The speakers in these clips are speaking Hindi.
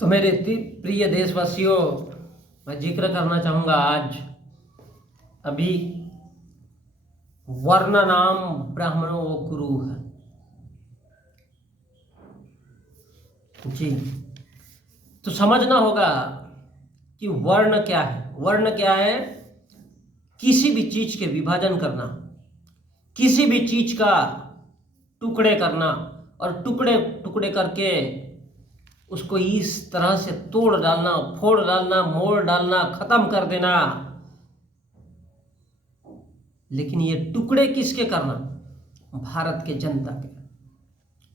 तो मेरे प्रिय देशवासियों, मैं जिक्र करना चाहूँगा आज अभी वर्ण नाम ब्राह्मणों वो कुरु है जी। तो समझना होगा कि वर्ण क्या है। वर्ण क्या है? किसी भी चीज के विभाजन करना, किसी भी चीज का टुकड़े करना और टुकड़े टुकड़े करके उसको इस तरह से तोड़ डालना, फोड़ डालना, मोड़ डालना, खत्म कर देना। लेकिन ये टुकड़े किसके करना? भारत के जनता के।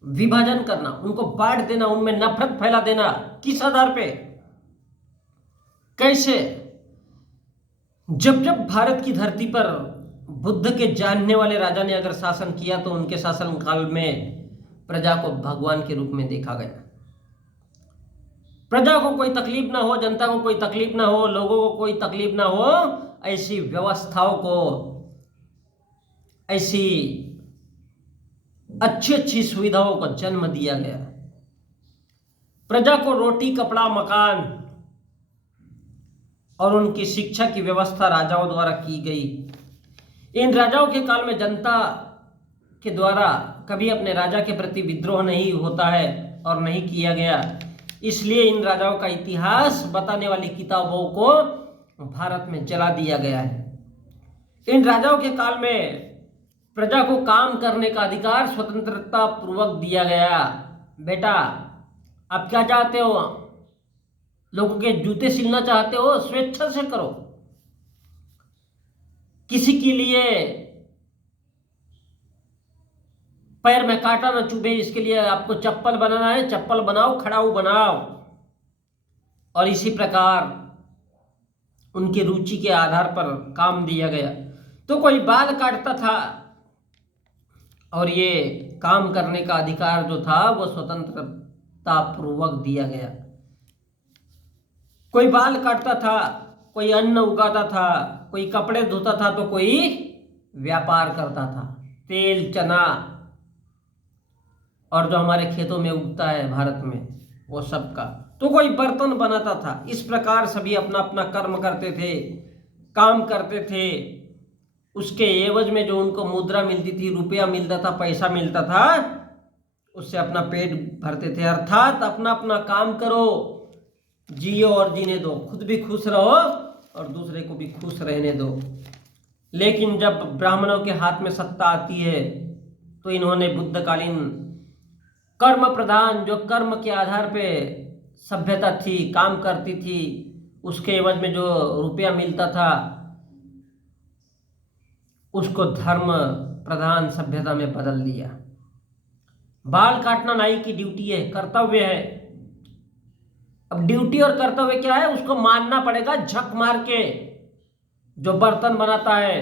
विभाजन करना, उनको बांट देना, उनमें नफरत फैला देना। किस आधार पे? कैसे? जब जब भारत की धरती पर बुद्ध के जानने वाले राजा ने अगर शासन किया तो उनके शासन काल में प्रजा को भगवान के रूप में देखा गया। प्रजा को कोई तकलीफ ना हो, जनता को कोई तकलीफ ना हो, लोगों को कोई तकलीफ ना हो, ऐसी व्यवस्थाओं को, ऐसी अच्छी अच्छी सुविधाओं को जन्म दिया गया। प्रजा को रोटी, कपड़ा, मकान और उनकी शिक्षा की व्यवस्था राजाओं द्वारा की गई। इन राजाओं के काल में जनता के द्वारा कभी अपने राजा के प्रति विद्रोह नहीं होता है और नहीं किया गया। इसलिए इन राजाओं का इतिहास बताने वाली किताबों को भारत में जला दिया गया है। इन राजाओं के काल में प्रजा को काम करने का अधिकार स्वतंत्रता पूर्वक दिया गया। बेटा, आप क्या चाहते हो? लोगों के जूते सिलना चाहते हो? स्वेच्छा से करो। किसी के लिए पैर में कांटा न चुभे, इसके लिए आपको चप्पल बनाना है, चप्पल बनाओ, खड़ाऊ बनाओ। और इसी प्रकार उनकी रुचि के आधार पर काम दिया गया। तो कोई बाल काटता था और ये काम करने का अधिकार जो था वो स्वतंत्रता पूर्वक दिया गया। कोई बाल काटता था, कोई अन्न उगाता था, कोई कपड़े धोता था, तो कोई व्यापार करता था। तेल, चना और जो हमारे खेतों में उगता है भारत में, वो सब का। तो कोई बर्तन बनाता था। इस प्रकार सभी अपना अपना कर्म करते थे, काम करते थे। उसके एवज में जो उनको मुद्रा मिलती थी, रुपया मिलता था, पैसा मिलता था, उससे अपना पेट भरते थे। अर्थात अपना अपना काम करो, जियो और जीने दो, खुद भी खुश रहो और दूसरे को भी खुश रहने दो। लेकिन जब ब्राह्मणों के हाथ में सत्ता आती है तो इन्होंने बुद्धकालीन कर्म प्रधान, जो कर्म के आधार पे सभ्यता थी, काम करती थी, उसके एवज में जो रुपया मिलता था, उसको धर्म प्रधान सभ्यता में बदल दिया। बाल काटना नाई की ड्यूटी है, कर्तव्य है। अब ड्यूटी और कर्तव्य क्या है? उसको मानना पड़ेगा झक मार के। जो बर्तन बनाता है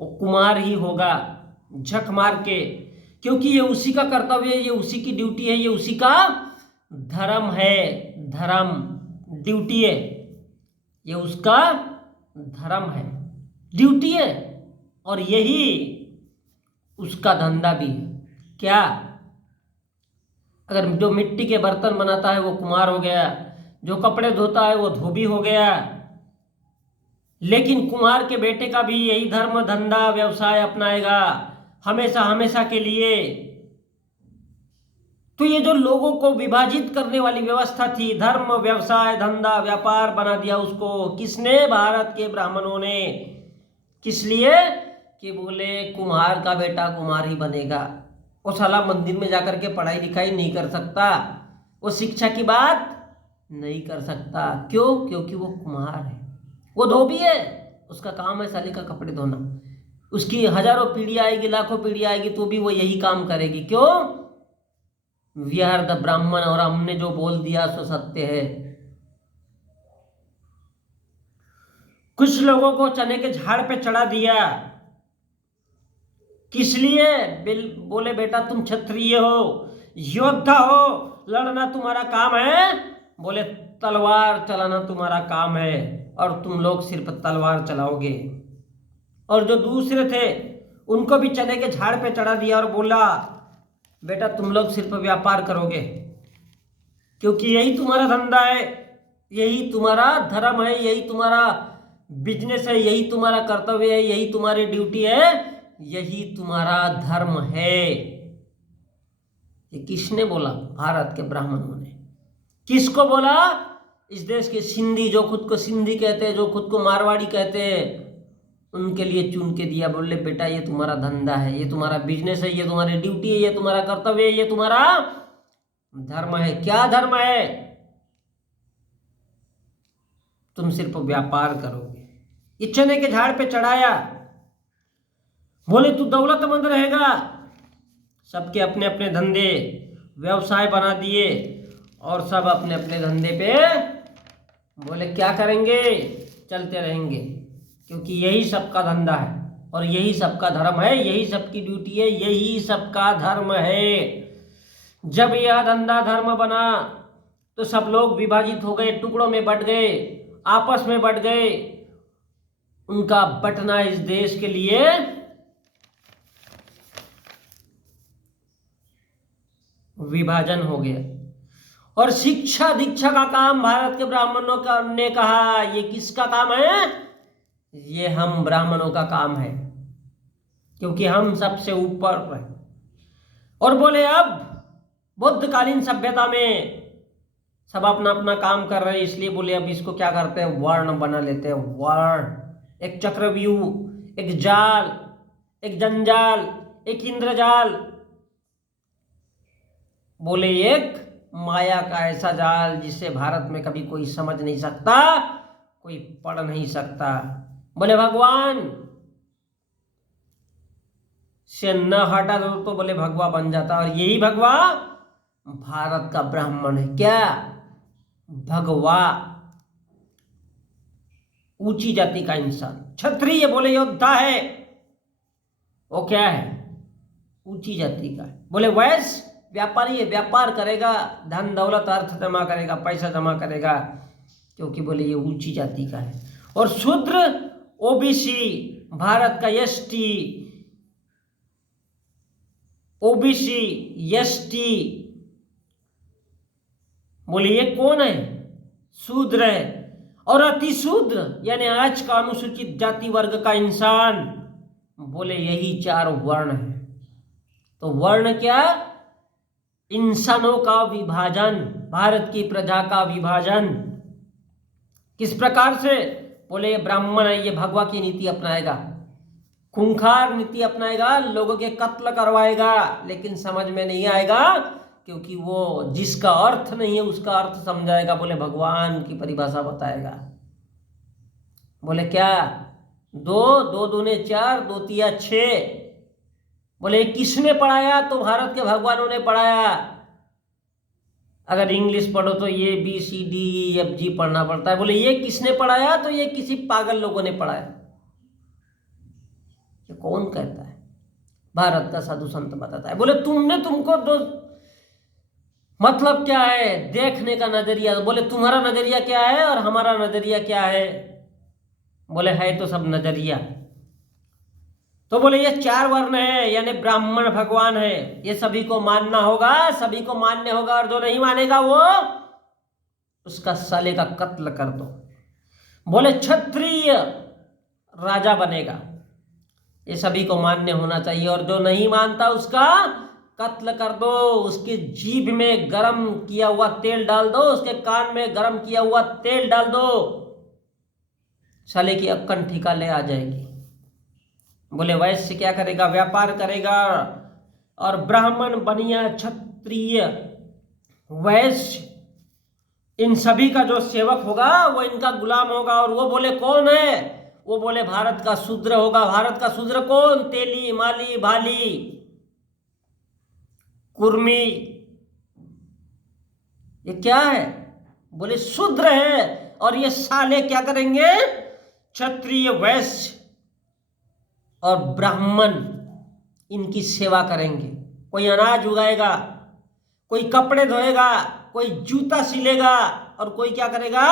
वो कुम्हार ही होगा, झक मार के, क्योंकि ये उसी का कर्तव्य है, ये उसी की ड्यूटी है, ये उसी का धर्म है। धर्म ड्यूटी है, ये उसका धर्म है, ड्यूटी है, और यही उसका धंधा भी है। क्या? अगर जो मिट्टी के बर्तन बनाता है वो कुम्हार हो गया, जो कपड़े धोता है वो धोबी हो गया। लेकिन कुम्हार के बेटे का भी यही धर्म, धंधा, व्यवसाय अपनाएगा हमेशा हमेशा के लिए। तो ये जो लोगों को विभाजित करने वाली व्यवस्था थी, धर्म, व्यवसाय, धंधा, व्यापार बना दिया उसको किसने? भारत के ब्राह्मणों ने। किस लिए? कि बोले कुम्हार का बेटा कुम्हार ही बनेगा। वो साला मंदिर में जाकर के पढ़ाई लिखाई नहीं कर सकता, वो शिक्षा की बात नहीं कर सकता। क्यों? क्योंकि वो कुम्हार है, वो धोबी है, उसका काम है साले का कपड़े धोना। उसकी हजारों पीढ़ी आएगी, लाखों पीढ़ी आएगी, तो भी वो यही काम करेगी। क्यों? वी आर द ब्राह्मण, और हमने जो बोल दिया सो सत्य है। कुछ लोगों को चने के झाड़ पे चढ़ा दिया। किस लिए? बोले बेटा तुम क्षत्रिय हो, योद्धा हो, लड़ना तुम्हारा काम है। बोले तलवार चलाना तुम्हारा काम है, और तुम लोग सिर्फ तलवार चलाओगे। और जो दूसरे थे उनको भी चने के झाड़ पे चढ़ा दिया और बोला बेटा तुम लोग सिर्फ व्यापार करोगे। क्योंकि यही तुम्हारा धंधा है, यही तुम्हारा धर्म है, यही तुम्हारा बिजनेस है, यही तुम्हारा कर्तव्य है, यही तुम्हारी ड्यूटी है, यही तुम्हारा धर्म है। ये किसने बोला? भारत के ब्राह्मणों ने। किसको बोला? इस देश के सिंधी, जो खुद को सिंधी कहते हैं, जो खुद को मारवाड़ी कहते हैं, उनके लिए चुन के दिया। बोले बेटा ये तुम्हारा धंधा है, ये तुम्हारा बिजनेस है, ये तुम्हारी ड्यूटी है, ये तुम्हारा कर्तव्य है, ये तुम्हारा धर्म है। क्या धर्म है? तुम सिर्फ व्यापार करोगे। ये चने के झाड़ पे चढ़ाया, बोले तू दौलतमंद रहेगा। सबके अपने अपने धंधे व्यवसाय बना दिए और सब अपने अपने धंधे पे बोले क्या करेंगे, चलते रहेंगे, क्योंकि यही सबका धंधा है और यही सबका धर्म है, यही सबकी ड्यूटी है, यही सबका धर्म है। जब यह धंधा धर्म बना तो सब लोग विभाजित हो गए, टुकड़ों में बट गए, आपस में बट गए। उनका बटना इस देश के लिए विभाजन हो गया। और शिक्षा दीक्षा का काम भारत के ब्राह्मणों का ने कहा, ये किसका काम है? ये हम ब्राह्मणों का काम है, क्योंकि हम सबसे ऊपर हैं। और बोले अब बुद्धकालीन सभ्यता में सब अपना अपना काम कर रहे हैं, इसलिए बोले अब इसको क्या करते हैं, वर्ण बना लेते हैं। वर्ण, एक चक्रव्यूह, एक जाल, एक जंजाल, एक इंद्रजाल, बोले एक माया का ऐसा जाल जिसे भारत में कभी कोई समझ नहीं सकता, कोई पढ़ नहीं सकता। बोले भगवान से न हटा दो तो बोले भगवा बन जाता, और यही भगवा भारत का ब्राह्मण है। क्या? भगवा, ऊंची जाति का इंसान। क्षत्रिय बोले योद्धा है, वो क्या है? ऊंची जाति का है। बोले वैश्य व्यापारी है, व्यापार करेगा, धन दौलत अर्थ जमा करेगा, पैसा जमा करेगा, क्योंकि बोले ये ऊंची जाति का है। और शूद्र ओबीसी, भारत का एसटी, ओबीसी, एसटी, बोले ये कौन है? शूद्र है। और अति शूद्र यानी आज का अनुसूचित जाति वर्ग का इंसान, बोले यही चार वर्ण है। तो वर्ण क्या? इंसानों का विभाजन, भारत की प्रजा का विभाजन। किस प्रकार से? बोले ये ब्राह्मण है, ये भगवा की नीति अपनाएगा, खूंखार नीति अपनाएगा, लोगों के कत्ल करवाएगा, लेकिन समझ में नहीं आएगा, क्योंकि वो जिसका अर्थ नहीं है उसका अर्थ समझाएगा। बोले भगवान की परिभाषा बताएगा। बोले क्या? दो, दो दूने चार, दो तिया छः। बोले किसने पढ़ाया? तो भारत के भगवानों ने पढ़ाया। अगर इंग्लिश पढ़ो तो ये ABCDEFG पढ़ना पड़ता है। बोले ये किसने पढ़ाया? तो ये किसी पागल लोगों ने पढ़ाया। ये कौन कहता है? भारत का साधु संत बताता है। बोले तुमको तो मतलब क्या है? देखने का नजरिया। बोले तुम्हारा नजरिया क्या है और हमारा नजरिया क्या है? बोले है तो सब नजरिया। तो बोले ये चार वर्ण है, यानी ब्राह्मण भगवान है, ये सभी को मानना होगा, सभी को मान्य होगा, और जो नहीं मानेगा वो उसका साले का कत्ल कर दो। बोले क्षत्रिय राजा बनेगा, ये सभी को मान्य होना चाहिए, और जो नहीं मानता उसका कत्ल कर दो। उसकी जीभ में गरम किया हुआ तेल डाल दो, उसके कान में गरम किया हुआ तेल डाल दो, साले की अक्कन ठिका ले आ जाएगी। बोले वैश्य क्या करेगा? व्यापार करेगा। और ब्राह्मण, बनिया, क्षत्रिय, वैश्य, इन सभी का जो सेवक होगा वो इनका गुलाम होगा। और वो बोले कौन है? वो बोले भारत का शूद्र होगा। भारत का शूद्र कौन? तेली, माली, भाली, कुर्मी, ये क्या है? बोले शूद्र है। और ये साले क्या करेंगे? क्षत्रिय, वैश्य और ब्राह्मण इनकी सेवा करेंगे। कोई अनाज उगाएगा, कोई कपड़े धोएगा, कोई जूता सिलेगा, और कोई क्या करेगा?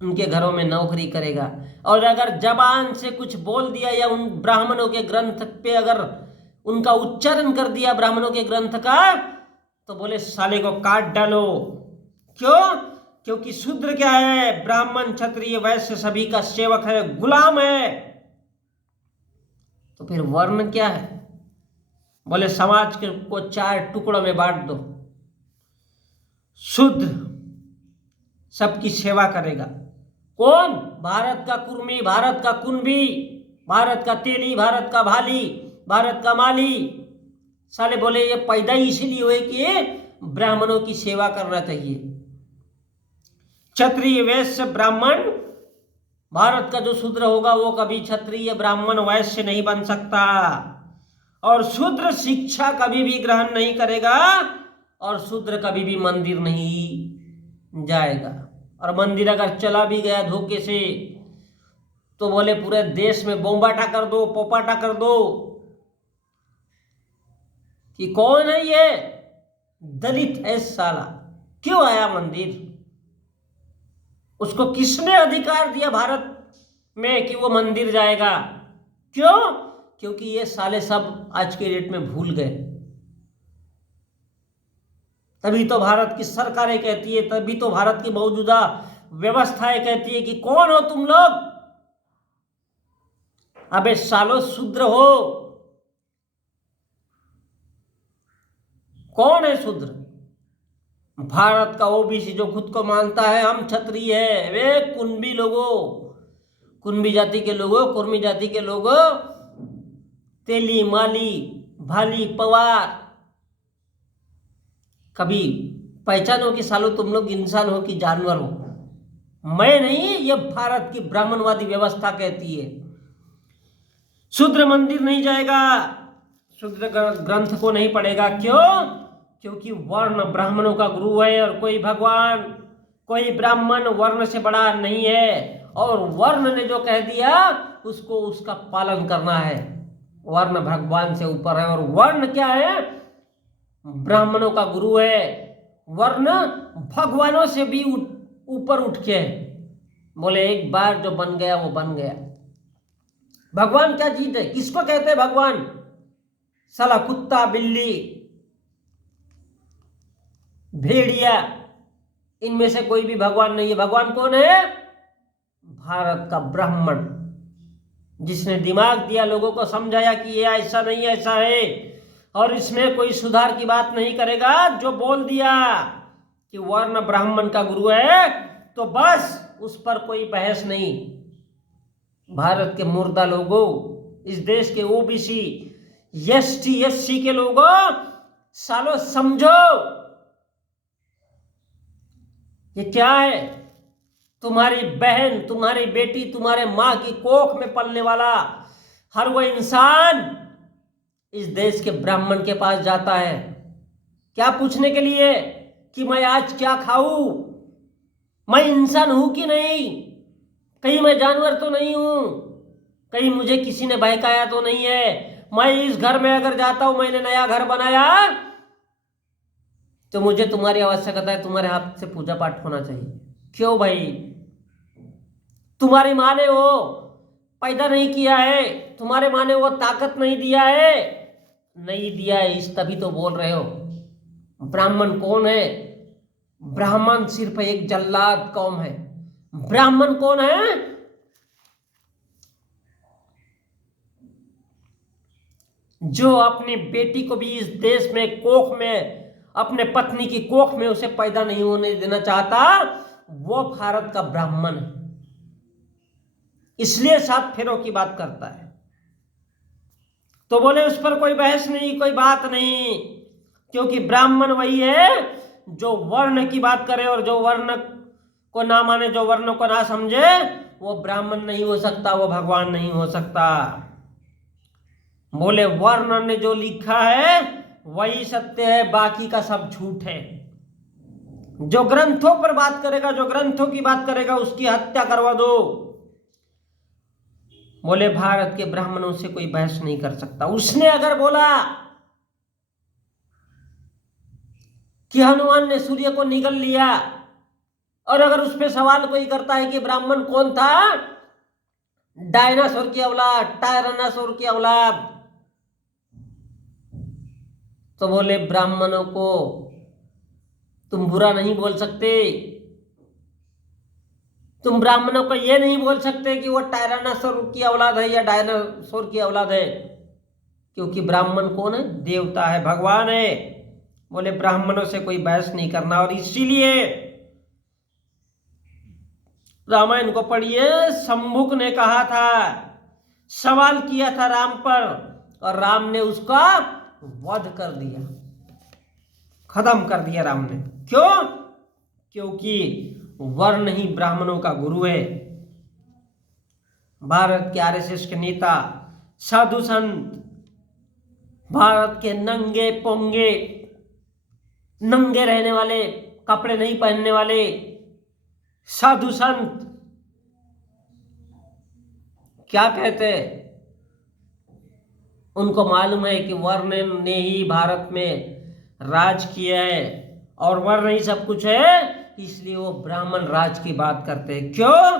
उनके घरों में नौकरी करेगा। और अगर जबान से कुछ बोल दिया या उन ब्राह्मणों के ग्रंथ पे अगर उनका उच्चारण कर दिया ब्राह्मणों के ग्रंथ का, तो बोले साले को काट डालो। क्यों? क्योंकि शूद्र क्या है? ब्राह्मण क्षत्रिय वैश्य सभी का सेवक है, गुलाम है। तो फिर वर्ण क्या है? बोले समाज को 4 टुकड़ों में बांट दो। शूद्र सबकी सेवा करेगा। कौन? भारत का कुर्मी, भारत का कुंभी, भारत का तेली, भारत का भाली, भारत का माली। साले बोले ये पैदा इसीलिए हुए कि ब्राह्मणों की सेवा करना चाहिए। क्षत्रिय वैश्य ब्राह्मण, भारत का जो शूद्र होगा वो कभी क्षत्रिय ब्राह्मण वैश्य नहीं बन सकता। और शूद्र शिक्षा कभी भी ग्रहण नहीं करेगा, और शूद्र कभी भी मंदिर नहीं जाएगा। और मंदिर अगर चला भी गया धोखे से तो बोले पूरे देश में बोंबाटा कर दो, पोपाटा कर दो कि कौन है ये? दलित है साला, क्यों आया मंदिर? उसको किसने अधिकार दिया भारत में कि वो मंदिर जाएगा? क्यों? क्योंकि ये साले सब आज के डेट में भूल गए। तभी तो भारत की सरकारें कहती है, तभी तो भारत की मौजूदा व्यवस्थाएं कहती है कि कौन हो तुम लोग? अबे सालो शूद्र हो। कौन है शूद्र? भारत का ओबीसी जो खुद को मानता है हम क्षत्रिय है। वे कुंभी लोगों, कुंभी जाति के लोगों, कुर्मी जाति के लोगों, तेली, माली, भाली, पवार, कभी पहचानो कि सालो तुम लोग इंसान हो कि जानवर हो? मैं नहीं, ये भारत की ब्राह्मणवादी व्यवस्था कहती है। शूद्र मंदिर नहीं जाएगा, शूद्र ग्रंथ को नहीं पढ़ेगा। क्यों? क्योंकि वर्ण ब्राह्मणों का गुरु है, और कोई भगवान, कोई ब्राह्मण वर्ण से बड़ा नहीं है। और वर्ण ने जो कह दिया उसको उसका पालन करना है। वर्ण भगवान से ऊपर है। और वर्ण क्या है? ब्राह्मणों का गुरु है। वर्ण भगवानों से भी ऊपर उठ के है। बोले एक बार जो बन गया वो बन गया। भगवान क्या चीज है? किसको कहते हैं भगवान? साला कुत्ता, बिल्ली, भेड़िया, इनमें से कोई भी भगवान नहीं है। भगवान कौन है? भारत का ब्राह्मण, जिसने दिमाग दिया, लोगों को समझाया कि ये ऐसा नहीं ऐसा है, और इसमें कोई सुधार की बात नहीं करेगा। जो बोल दिया कि वर्ण ब्राह्मण का गुरु है तो बस उस पर कोई बहस नहीं। भारत के मुर्दा लोगों, इस देश के ओबीसी, एसटी, एससी के लोगों, सालो समझो ये क्या है? तुम्हारी बहन, तुम्हारी बेटी, तुम्हारे माँ की कोख में पलने वाला हर वो इंसान इस देश के ब्राह्मण के पास जाता है क्या पूछने के लिए कि मैं आज क्या खाऊं, मैं इंसान हूं कि नहीं, कहीं मैं जानवर तो नहीं हूं, कहीं मुझे किसी ने बहकाया तो नहीं है। मैं इस घर में अगर जाता हूं, मैंने नया घर बनाया तो मुझे तुम्हारी आवश्यकता है, तुम्हारे हाथ से पूजा पाठ होना चाहिए। क्यों भाई? तुम्हारी माँ ने वो पैदा नहीं किया है, तुम्हारे माँ ने वो ताकत नहीं दिया है, नहीं दिया है, इस तभी तो बोल रहे हो। ब्राह्मण कौन है? ब्राह्मण सिर्फ एक जल्लाद कौम है। ब्राह्मण कौन है? जो अपनी बेटी को भी इस देश में कोख में, अपने पत्नी की कोख में उसे पैदा नहीं होने देना चाहता, वो भारत का ब्राह्मण है। इसलिए 7 फेरों की बात करता है। तो बोले उस पर कोई बहस नहीं, कोई बात नहीं, क्योंकि ब्राह्मण वही है जो वर्ण की बात करे, और जो वर्ण को ना माने, जो वर्ण को ना समझे, वो ब्राह्मण नहीं हो सकता, वो भगवान नहीं हो सकता। बोले वर्ण ने जो लिखा है वही सत्य है, बाकी का सब झूठ है। जो ग्रंथों पर बात करेगा, जो ग्रंथों की बात करेगा, उसकी हत्या करवा दो। बोले भारत के ब्राह्मणों से कोई बहस नहीं कर सकता। उसने अगर बोला कि हनुमान ने सूर्य को निगल लिया, और अगर उस पर सवाल कोई करता है कि ब्राह्मण कौन था, डायनासोर की औलाद, टायरानासोर की औलाद, तो बोले ब्राह्मणों को तुम बुरा नहीं बोल सकते। तुम ब्राह्मणों को ये नहीं बोल सकते कि वो टायरानासोर की औलाद है या डायनासोर की औलाद है, क्योंकि ब्राह्मण कौन है? देवता है, भगवान है। बोले ब्राह्मणों से कोई बहस नहीं करना। और इसीलिए रामायण को पढ़िए, शंभुक ने कहा था, सवाल किया था राम पर, और राम ने उसका वध कर दिया, खत्म कर दिया राम ने। क्यों? क्योंकि वर्ण ही ब्राह्मणों का गुरु है। भारत के आरएसएस के नेता, साधु संत, भारत के नंगे पोंगे, नंगे रहने वाले, कपड़े नहीं पहनने वाले साधु संत क्या कहते हैं? उनको मालूम है कि वर्ण ने ही भारत में राज किया है और वर्ण ही सब कुछ है, इसलिए वो ब्राह्मण राज की बात करते हैं। क्यों?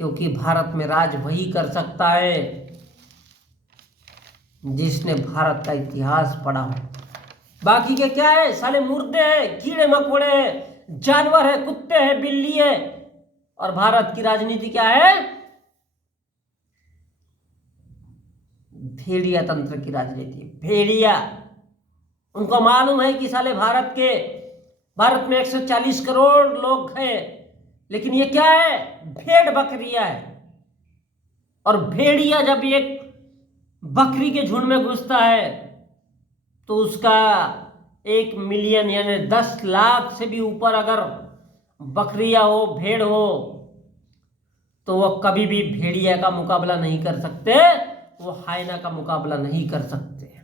क्योंकि भारत में राज वही कर सकता है जिसने भारत का इतिहास पढ़ा हो। बाकी के क्या है? साले मुर्दे हैं, कीड़े मकोड़े हैं, जानवर है, कुत्ते हैं, बिल्ली है। और भारत की राजनीति क्या है? भेड़िया तंत्र की राजनीति। भेड़िया, उनको मालूम है कि साले भारत में 140 करोड़ लोग हैं, लेकिन ये क्या है? भेड़ बकरिया है। और भेड़िया जब एक बकरी के झुंड में घुसता है तो उसका 1 मिलियन यानी 10 लाख से भी ऊपर अगर बकरिया हो, भेड़ हो, तो वो कभी भी भेड़िया का मुकाबला नहीं कर सकते, वो हायना का मुकाबला नहीं कर सकते।